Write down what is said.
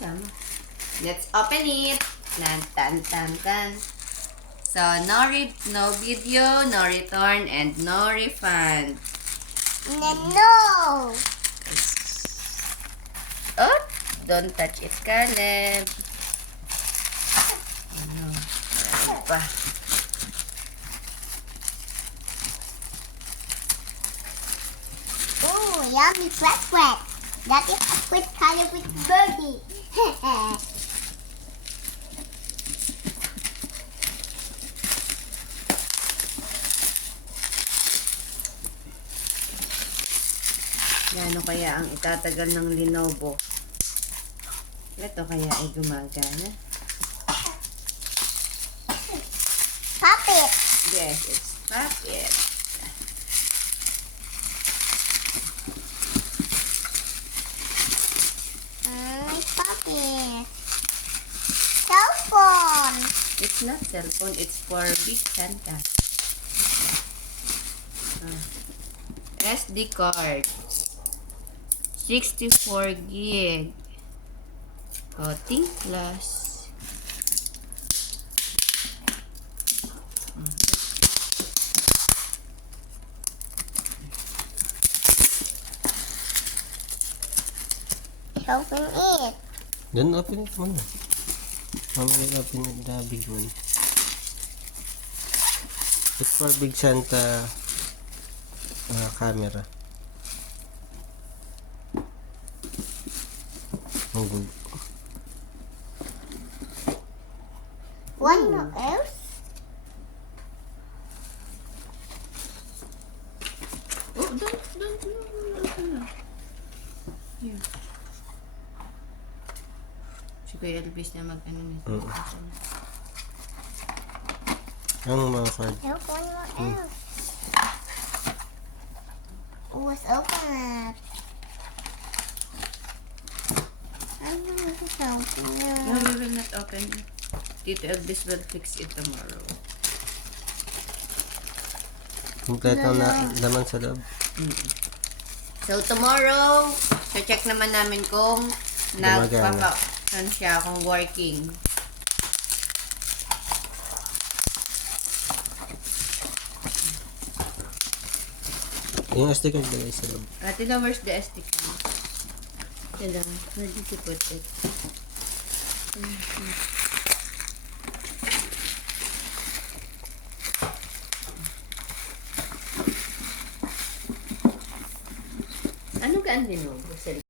sama. Let's open it. Tan, tan, tan, tan. So, no, re- no video, no return, and no refund. No, no. Oh, don't touch it, Caleb. Ano? Ano pa? Ooh, yummy wet wet. That is a quick color with birdie. Gano'n kaya ang itatagal ng Lenovo? Ito kaya ay gumagana? Pop it. Yes, it's pocket. Mm, pop it. Cell phone. It's not cellphone, it's for Big Santa. Ah. SD card. 64 gig. Coating plus. Open it. Then open it muna. Mamaya open it the big one. It's for Big Santa uh, camera. Ang gug- One more else. Oh, don't, don't, no, no, no, no. Here. Si Kuya Elvis na mag-ano nito. Mm. Ang mga card. Nope, one more else. It was open up. I don't know if it's open No, now. we will not open it. Tito Elvis will fix it tomorrow. Kompleto na laman sa loob. So, tomorrow, check naman namin kung Gumagana. nagpapa... Saan siya, kung working. Yung SD card lagay sa loob. Ate na, where's the SD card? Ito lang. Where did you put it? Ano ka ang linubo sa